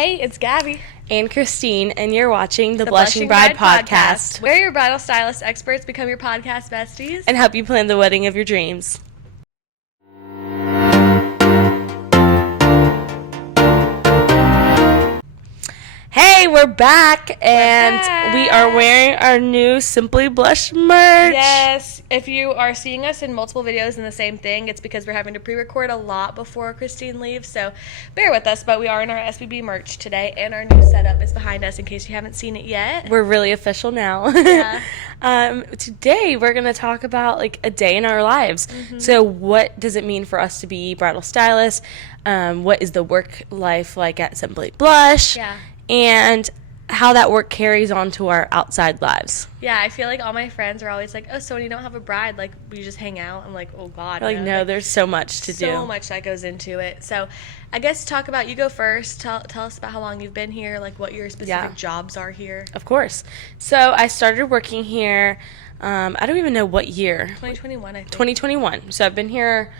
Hey, it's Gabby. And Christine, and you're watching the Blushing Bride podcast. We're your bridal stylist experts, become your podcast besties, And help you plan the wedding of your dreams. Hey, we're back, and we are wearing our new Simply Blush merch. Yes, if you are seeing us in multiple videos in the same thing, it's because we're having to pre-record a lot before Christine leaves, so bear with us, but we are in our SBB merch today, and our new setup is behind us in case you haven't seen it yet. We're really official now. Yeah. Today, we're going to talk about, like, a day in our lives. Mm-hmm. So what does it mean for us to be bridal stylists? What is the work life like at Simply Blush? Yeah. And how that work carries on to our outside lives. Yeah, I feel like all my friends are always like, oh, so when you don't have a bride, like, you just hang out? I'm like, oh, God. Like, no, there's so much to do. So much that goes into it. So I guess talk about, you go first. Tell us about how long you've been here, like what your specific jobs are here. Of course. So I started working here, I don't even know what year. 2021, I think. 2021. So I've been here,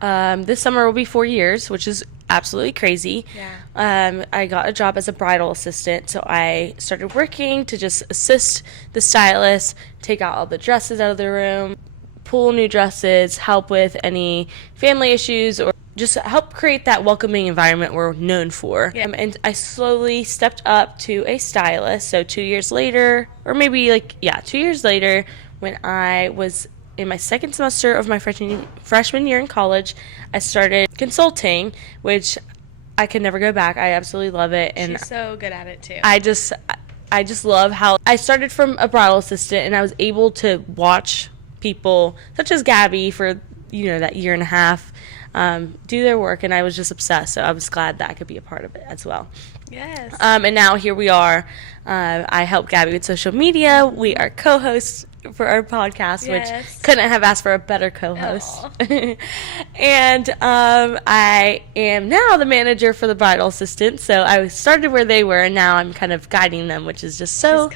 this summer will be 4 years, which is absolutely crazy. Yeah. I got a job as a bridal assistant, so I started working to just assist the stylist, take out all the dresses out of the room, pull new dresses, help with any family issues, or just help create that welcoming environment we're known for. Yeah. And I slowly stepped up to a stylist. So 2 years later, or maybe 2 years later, when I was in my second semester of my freshman year in college, I started consulting, which I could never go back. I absolutely love it. And she's so good at it, too. I just love how I started from a bridal assistant, and I was able to watch people such as Gabby for, that year and a half do their work, and I was just obsessed. So I was glad that I could be a part of it as well. Yes. And now here we are. I help Gabby with social media. We are co-hosts for our podcast, yes. Which couldn't have asked for a better co-host. And I am now the manager for the bridal assistant. So I started where they were, and now I'm kind of guiding them, which is just so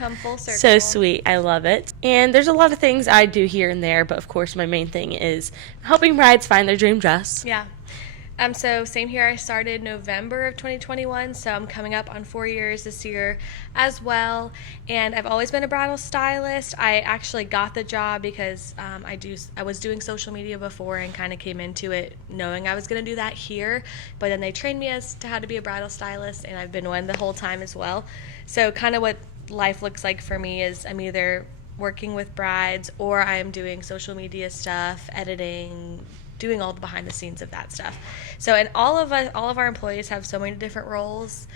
sweet. I love it. And there's a lot of things I do here and there, but of course my main thing is helping brides find their dream dress. Yeah. So same here. I started November of 2021, so I'm coming up on 4 years this year as well. And I've always been a bridal stylist. I actually got the job because I was doing social media before and kind of came into it knowing I was going to do that here. But then they trained me as to how to be a bridal stylist, and I've been one the whole time as well. So kind of what life looks like for me is I'm either working with brides or I'm doing social media stuff, editing, doing all the behind the scenes of that stuff. So, and all of our employees have so many different roles.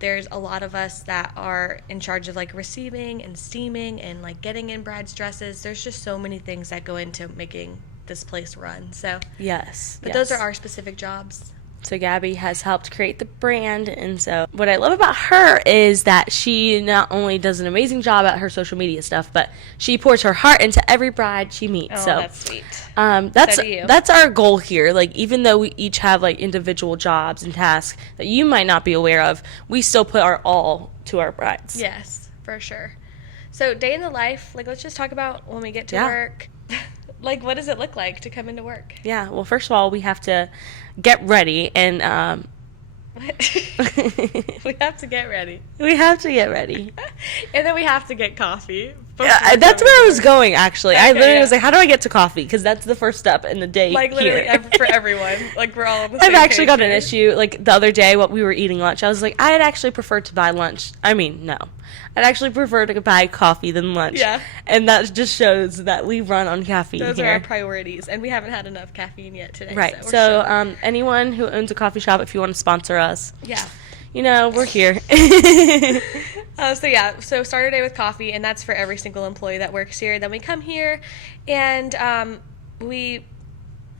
There's a lot of us that are in charge of like receiving and steaming and like getting in brides' dresses. There's just so many things that go into making this place run. So but those are our specific jobs. So Gabby has helped create the brand, and so what I love about her is that she not only does an amazing job at her social media stuff, but she pours her heart into every bride she meets. Oh, so that's sweet. That's our goal here. Like, even though we each have like individual jobs and tasks that you might not be aware of, we still put our all to our brides. Yes, for sure. So day in the life, like, let's just talk about when we get to work. Like, what does it look like to come into work? Yeah, well, first of all, we have to get ready, and we have to get ready. We have to get ready. And then we have to get coffee. That's where I was going, actually. Okay, I literally was like, how do I get to coffee? Because that's the first step in the day. Like, literally, for everyone. Like, we're all on the same I've actually got an issue. Like, the other day, what we were eating lunch, I was like, I'd actually prefer to buy lunch. I mean, no. I'd actually prefer to buy coffee than lunch. Yeah. And that just shows that we run on caffeine Those here. are our priorities. And we haven't had enough caffeine yet today. Right. So anyone who owns a coffee shop, if you want to sponsor us. Yeah. We're here. So start our day with coffee, and that's for every single employee that works here. Then we come here, and we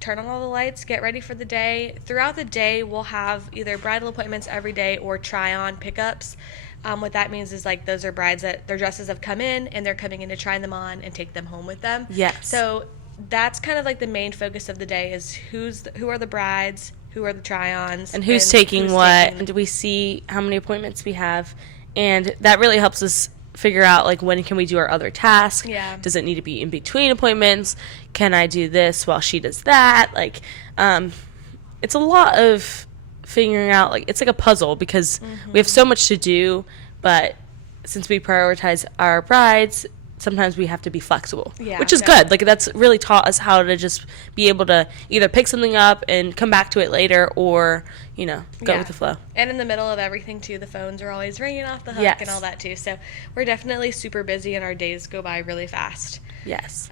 turn on all the lights, get ready for the day. Throughout the day, we'll have either bridal appointments every day or try-on pickups. What that means is, like, those are brides that their dresses have come in, and they're coming in to try them on and take them home with them. Yes. So that's kind of like the main focus of the day is who are the brides, who are the try-ons, and who's taking what, and we see how many appointments we have, and that really helps us figure out, like, when can we do our other task. Yeah. Does it need to be in between appointments? Can I do this while she does that? Like, it's a lot of figuring out, like, it's like a puzzle because we have so much to do, but since we prioritize our brides, sometimes we have to be flexible, which is good. Like, that's really taught us how to just be able to either pick something up and come back to it later, or, you know, go with the flow. And in the middle of everything, too, the phones are always ringing off the hook and all that, too. So we're definitely super busy, and our days go by really fast. Yes.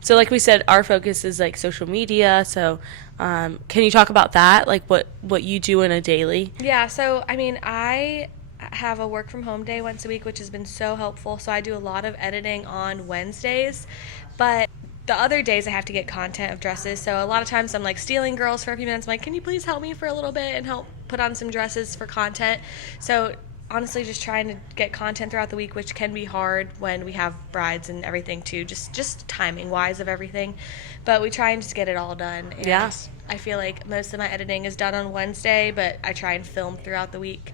So like we said, our focus is, like, social media. So can you talk about that, like what you do in a daily? Yeah, so, I mean, I have a work from home day once a week, which has been so helpful. So I do a lot of editing on Wednesdays, but the other days I have to get content of dresses. So a lot of times I'm like stealing girls for a few minutes. I'm like, can you please help me for a little bit and help put on some dresses for content? So honestly, just trying to get content throughout the week, which can be hard when we have brides and everything too, just timing wise of everything. But we try and just get it all done. And I feel like most of my editing is done on Wednesday, but I try and film throughout the week.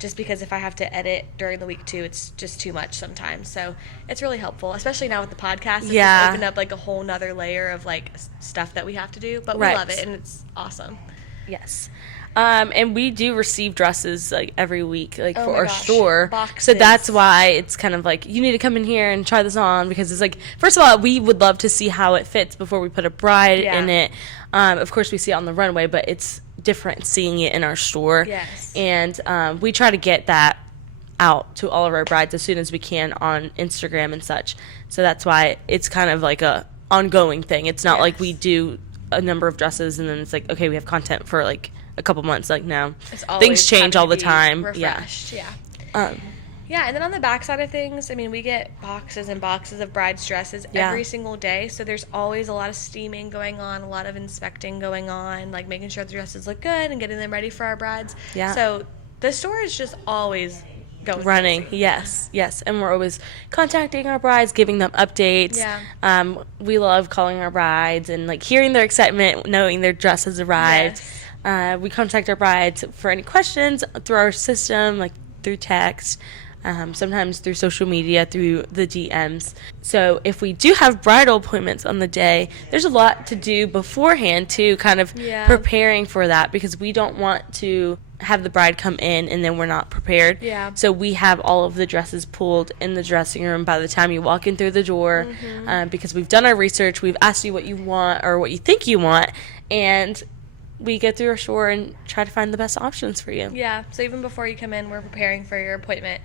Just because if I have to edit during the week too, it's just too much sometimes. So it's really helpful, especially now with the podcast. It's just opened up like a whole nother layer of like stuff that we have to do, but we love it and it's awesome. Yes. And we do receive dresses like every week, like for our store. Boxes. So that's why it's kind of like, you need to come in here and try this on, because it's like, first of all, we would love to see how it fits before we put a bride in it. Of course, we see it on the runway, but it's different seeing it in our store. Yes. And we try to get that out to all of our brides as soon as we can on Instagram and such. So that's why it's kind of like a ongoing thing. It's not like we do a number of dresses and then it's like, okay, we have content for like a couple months. Like, no, things change all the time. Refreshed. Yeah, and then on the back side of things, I mean, we get boxes and boxes of brides' dresses every single day, so there's always a lot of steaming going on, a lot of inspecting going on, like making sure the dresses look good and getting them ready for our brides. So the store is just always running. Yes, and we're always contacting our brides, giving them updates. We love calling our brides and like hearing their excitement, knowing their dress has arrived. We contact our brides for any questions through our system, like through text. Sometimes through social media, through the DMs. So if we do have bridal appointments on the day, there's a lot to do beforehand too, kind of preparing for that, because we don't want to have the bride come in and then we're not prepared. So we have all of the dresses pulled in the dressing room by the time you walk in through the door, because we've done our research, we've asked you what you want or what you think you want, and we go through our store and try to find the best options for you. So even before you come in, we're preparing for your appointment.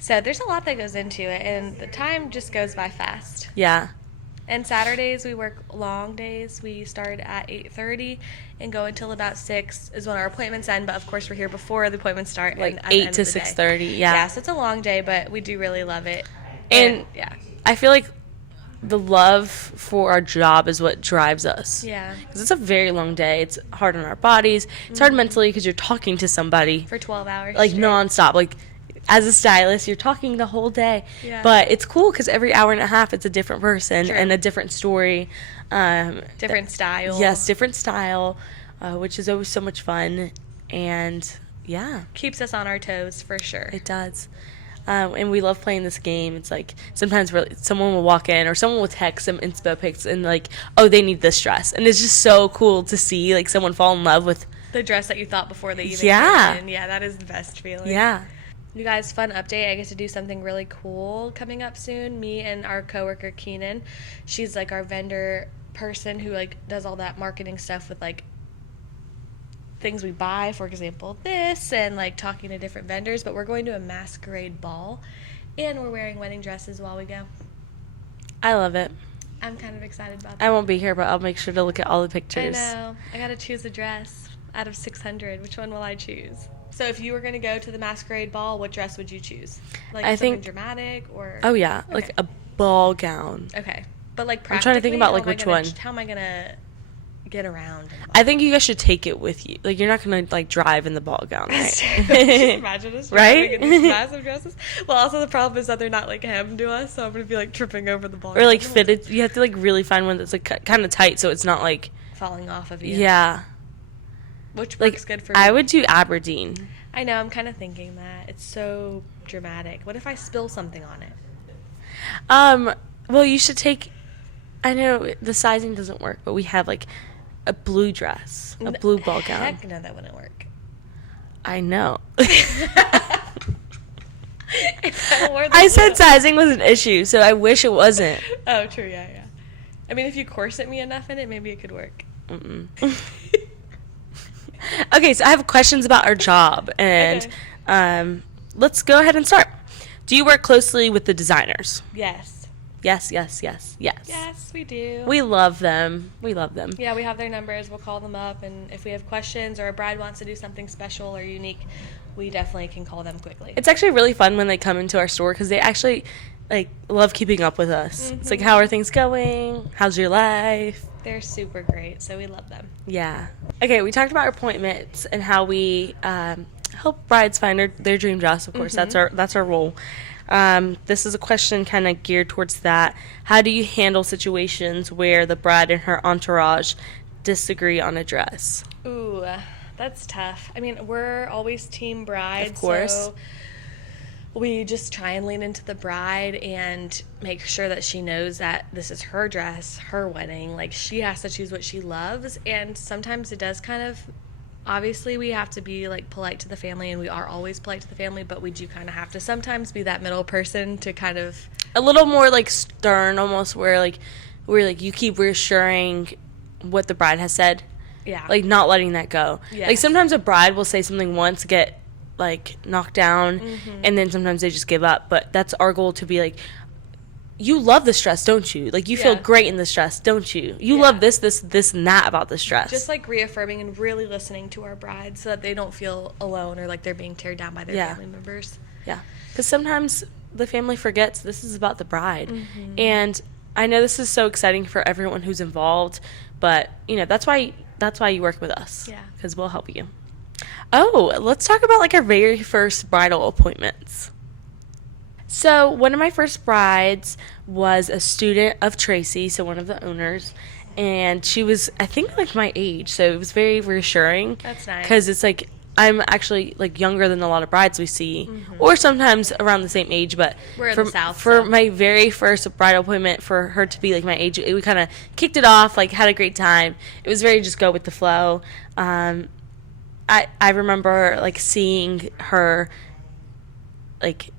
So there's a lot that goes into it, and the time just goes by fast. And Saturdays, we work long days. We start at 8:30 and go until about 6 is when our appointments end. But, of course, we're here before the appointments start. Like 8 to 6:30, So it's a long day, but we do really love it. And I feel like the love for our job is what drives us. Because it's a very long day. It's hard on our bodies. It's hard mentally because you're talking to somebody. For 12 hours. Like, nonstop. Like, as a stylist, you're talking the whole day. But it's cool because every hour and a half, it's a different person and a different story. Different style. Yes, different style, which is always so much fun. And, keeps us on our toes, for sure. It does. And we love playing this game. It's like sometimes someone will walk in or someone will text some inspo pics and like, oh, they need this dress. And it's just so cool to see like someone fall in love with the dress that you thought before they even came in. That is the best feeling. You guys, fun update. I get to do something really cool coming up soon. Me and our coworker Keenan, she's like our vendor person who like does all that marketing stuff with like things we buy, for example, this, and like talking to different vendors. But we're going to a masquerade ball, and we're wearing wedding dresses while we go. I love it. I'm kind of excited about that. I won't be here, but I'll make sure to look at all the pictures. I know. I got to choose a dress out of 600. Which one will I choose? So if you were going to go to the masquerade ball, what dress would you choose? Like something dramatic or? Oh, yeah. Okay. Like a ball gown. Okay. But like practically, I'm trying to think about like which one. How am I going to get around? I think you guys should take it with you. Like, you're not going to like drive in the ball gown, right? Just imagine us driving in these massive dresses. Well, also the problem is that they're not like hemmed to us, so I'm going to be like tripping over the ball. Or like fitted. You have to like really find one that's like kind of tight so it's not like falling off of you. Which works good for me. I would do Aberdeen. I know, I'm kind of thinking that. It's so dramatic. What if I spill something on it? Well, you should take, I know the sizing doesn't work, but we have like a blue dress, a blue ball gown. Heck no, that wouldn't work. I know. If I wore the I said blue- sizing was an issue, so I wish it wasn't. Oh, true, yeah. I mean, if you corset me enough in it, maybe it could work. Mm-mm. Okay, so I have questions about our job, and let's go ahead and start. Do you work closely with the designers? Yes. Yes. Yes, we do. We love them. Yeah, we have their numbers. We'll call them up, and if we have questions or a bride wants to do something special or unique, we definitely can call them quickly. It's actually really fun when they come into our store because they actually love keeping up with us. It's like, how are things going? How's your life? They're super great, so we love them. Yeah. Okay, we talked about our appointments and how we help brides find their dream dress. Of course, that's our role. This is a question kind of geared towards that. How do you handle situations where the bride and her entourage disagree on a dress? Ooh, that's tough. I mean, we're always team bride, of course. So we just try and lean into the bride and make sure that she knows that this is her dress, her wedding. Like, she has to choose what she loves, and sometimes it does kind of, obviously we have to be polite to the family, and we are always polite to the family, but we do kind of have to sometimes be that middle person to kind of a little more stern almost, where you keep reassuring what the bride has said. Yeah. Not letting that go. Yes. Sometimes a bride will say something once, get knocked down, and then sometimes they just give up. But that's our goal, to be you love this dress, don't you? You feel great in this dress, don't you? You love this, and that about this dress. Just reaffirming and really listening to our brides so that they don't feel alone or they're being teared down by their family members. Yeah. Because sometimes the family forgets this is about the bride. And I know this is so exciting for everyone who's involved, but that's why you work with us. Yeah. Because we'll help you. Oh, let's talk about our very first bridal appointments. So one of my first brides was a student of Tracy, so one of the owners, and she was, I think, my age, so it was very reassuring. That's nice. Because it's I'm actually younger than a lot of brides we see, or sometimes around the same age. But we're in the South. For my very first bridal appointment, for her to be my age, we kind of kicked it off, had a great time. It was very just go with the flow. I remember seeing her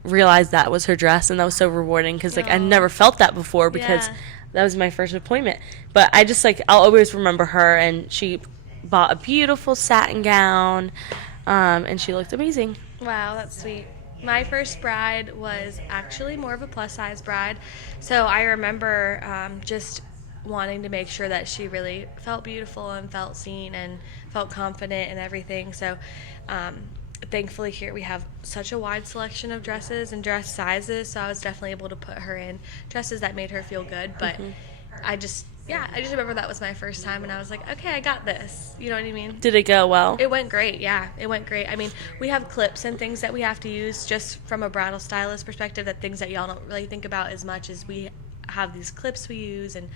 realize that was her dress, and that was so rewarding because I never felt that before, because that was my first appointment. But I just I'll always remember her, and she bought a beautiful satin gown, and she looked amazing. Wow, that's sweet. My first bride was actually more of a plus size bride, so I remember just wanting to make sure that she really felt beautiful and felt seen and felt confident and everything. So thankfully here we have such a wide selection of dresses and dress sizes, so I was definitely able to put her in dresses that made her feel good. But I just remember that was my first time, and I was like, okay, I got this. You know what I mean? Did it go well? It went great, yeah. It went great. I mean, we have clips and things that we have to use just from a bridal stylist perspective, that things that y'all don't really think about as much as we have these clips we use, and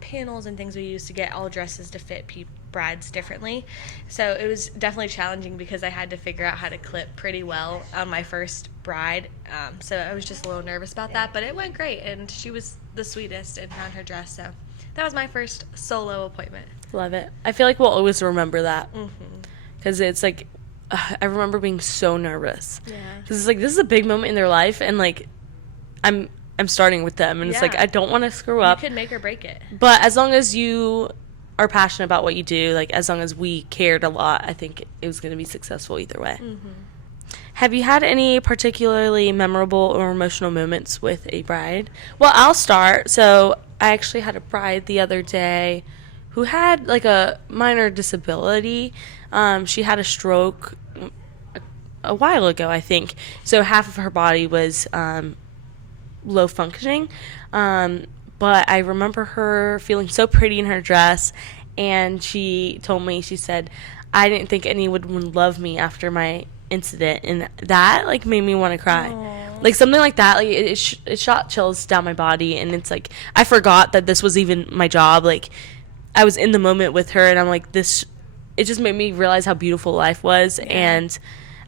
panels and things we use to get all dresses to fit brides differently. So it was definitely challenging because I had to figure out how to clip pretty well on my first bride. So I was just a little nervous about that, but it went great, and she was the sweetest and found her dress. So that was my first solo appointment. Love it. I feel we'll always remember that, because it's I remember being so nervous. Yeah. Because it's this is a big moment in their life, and I'm starting with them, and it's I don't want to screw up. You could make or break it. But as long as you are passionate about what you do, as long as we cared a lot, I think it was going to be successful either way. Have you had any particularly memorable or emotional moments with a bride? Well, I'll start. So I actually had a bride the other day who had a minor disability. She had a stroke a while ago, I think. So half of her body was low functioning, but I remember her feeling so pretty in her dress, and she told me, she said, I didn't think anyone would love me after my incident, and that made me want to cry. Aww. Something like that, it shot chills down my body, and it's I forgot that this was even my job. I was in the moment with her, and I'm this, it just made me realize how beautiful life was. And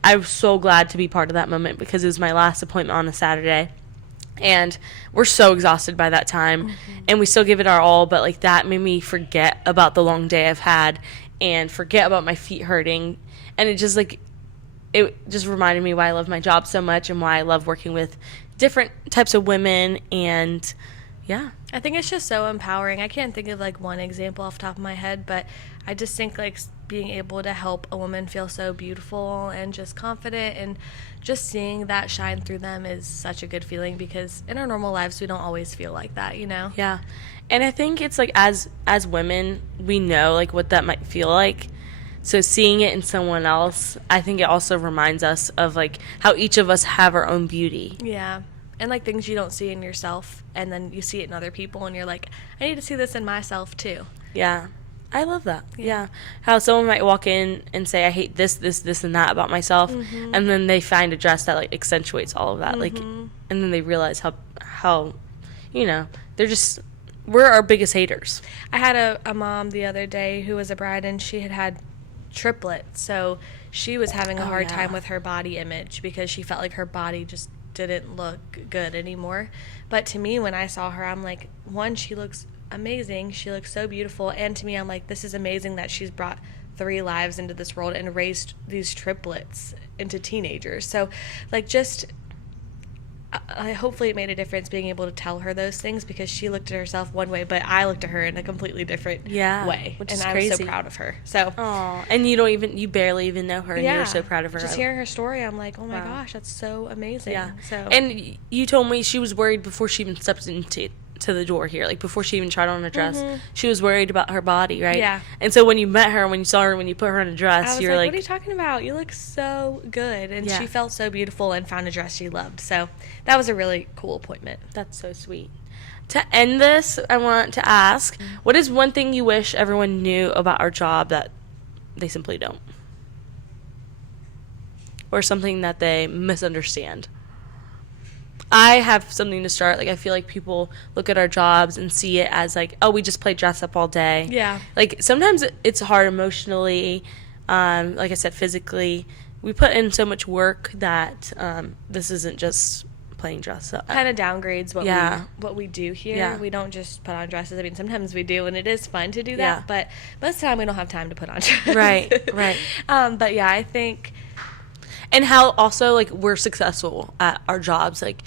I was so glad to be part of that moment, because it was my last appointment on a Saturday. And we're so exhausted by that time, and we still give it our all, but like that made me forget about the long day I've had and forget about my feet hurting. And it just reminded me why I love my job so much and why I love working with different types of women. And yeah, I think it's just so empowering. I can't think of like one example off the top of my head, but I just think like being able to help a woman feel so beautiful and just confident, and just seeing that shine through them is such a good feeling, because in our normal lives we don't always feel like that, you know? yeah. And I think it's like as women, we know like what that might feel like. So seeing it in someone else, I think it also reminds us of like how each of us have our own beauty. Yeah. And like things you don't see in yourself, and then you see it in other people, and you're like, I need to see this in myself too. Yeah. I love that. Yeah. How someone might walk in and say, I hate this, and that about myself. And then they find a dress that like accentuates all of that. Like, and then they realize how, you know, we're our biggest haters. I had a mom the other day who was a bride, and she had triplets. So she was having a hard time with her body image because she felt like her body just didn't look good anymore. But to me, when I saw her, I'm like, one, she looks amazing. She looks so beautiful. And to me, I'm like, this is amazing that she's brought 3 lives into this world and raised these triplets into teenagers. So like just hopefully it made a difference being able to tell her those things, because she looked at herself one way, but I looked at her in a completely different way. Which and is I crazy. was so proud of her. So and you barely even know her, and you're so proud of her. Just hearing her story, I'm like, oh my gosh, that's so amazing. Yeah. So and you told me she was worried before she even stepped into the door here, like before she even tried on a dress. She was worried about her body, right? Yeah. And so when you met her, when you saw her, when you put her in a dress, I was you were like, what are you talking about? You look so good. And she felt so beautiful and found a dress she loved. So that was a really cool appointment. That's so sweet. To end this, I want to ask, what is one thing you wish everyone knew about our job that they simply don't? Or something that they misunderstand? I have something to start. Like, I feel like people look at our jobs and see it as like, oh, we just play dress up all day. Yeah. Like, sometimes it's hard emotionally, like I said, physically. We put in so much work that this isn't just playing dress up. Kind of downgrades what we do here. Yeah. We don't just put on dresses. I mean, sometimes we do, and it is fun to do that. But most of the time, we don't have time to put on dresses. Right. But yeah, I think. And how also, like, we're successful at our jobs, like,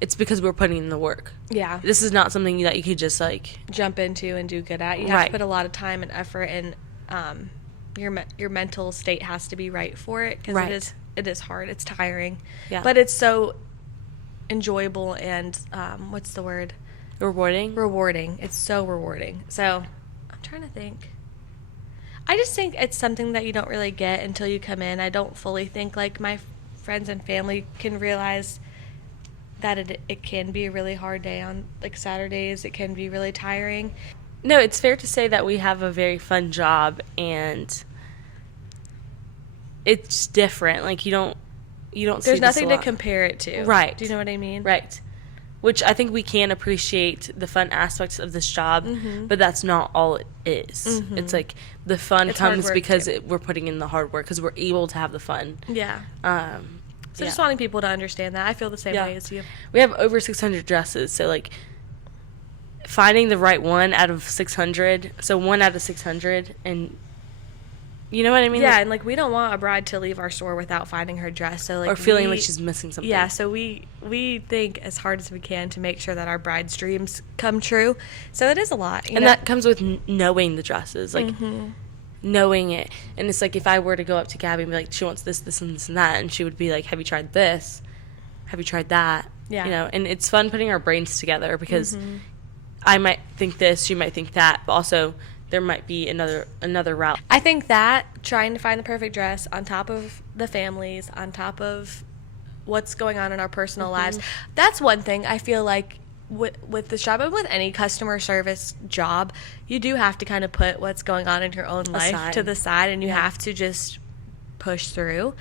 it's because we're putting in the work. Yeah. This is not something that you could just, like, jump into and do good at. You have to put a lot of time and effort, and your mental state has to be right for it, because it is hard. It's tiring. Yeah. But it's so enjoyable and, what's the word? Rewarding? Rewarding. It's so rewarding. So I'm trying to think. I just think it's something that you don't really get until you come in. I don't fully think like my friends and family can realize that it can be a really hard day on like Saturdays. It can be really tiring. No, it's fair to say that we have a very fun job, and it's different. Like you don't see There's this nothing a to lot. compare it to. Right. Do you know what I mean? Right. Which I think we can appreciate the fun aspects of this job, but that's not all it is. It's like the fun comes because we're putting in the hard work, because we're able to have the fun. Yeah. So just wanting people to understand that. I feel the same way as you. We have over 600 dresses, so like finding the right one out of 600, so 1 out of 600, and you know what I mean? Yeah, and like we don't want a bride to leave our store without finding her dress, so like or feeling like she's missing something. Yeah, so we think as hard as we can to make sure that our bride's dreams come true. So it is a lot, and that comes with knowing the dresses, like knowing it. And it's like if I were to go up to Gabby and be like, she wants this, this, and this, and that, and she would be like, have you tried this? Have you tried that? Yeah, you know. And it's fun putting our brains together, because I might think this, she might think that, but also there might be another route. I think that trying to find the perfect dress on top of the families, on top of what's going on in our personal lives, that's one thing I feel like with this job, and with any customer service job, you do have to kind of put what's going on in your own life to the side, and you have to just push through.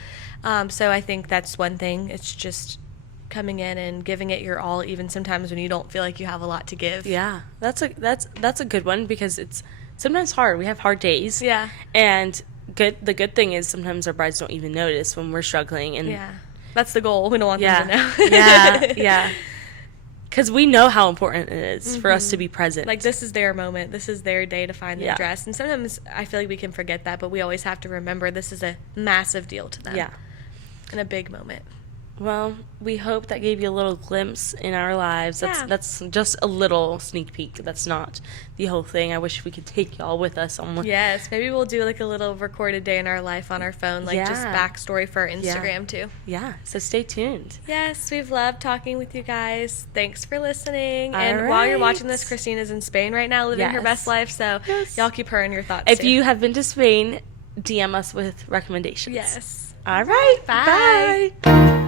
So I think that's one thing. It's just coming in and giving it your all, even sometimes when you don't feel like you have a lot to give. Yeah, that's a good one, because it's sometimes hard. We have hard days. Yeah. And the good thing is sometimes our brides don't even notice when we're struggling. And yeah, that's the goal. We don't want them to know. Yeah. because we know how important it is for us to be present. Like, this is their moment. This is their day to find their Yeah. dress. And sometimes I feel like we can forget that, but we always have to remember this is a massive deal to them. Yeah. And a big moment. Well, we hope that gave you a little glimpse in our lives. That's just a little sneak peek. That's not the whole thing. I wish we could take y'all with us on one. Yes, maybe we'll do like a little recorded day in our life on our phone, like just Yeah. backstory for our Instagram too. Yeah, so stay tuned. Yes, we've loved talking with you guys. Thanks for listening. All And while you're right. watching this, Christina's in Spain right now living her Yes. best life, so Yes. y'all keep her in your thoughts If too. you have been to Spain, DM us with recommendations. Yes. All right. Bye. Bye.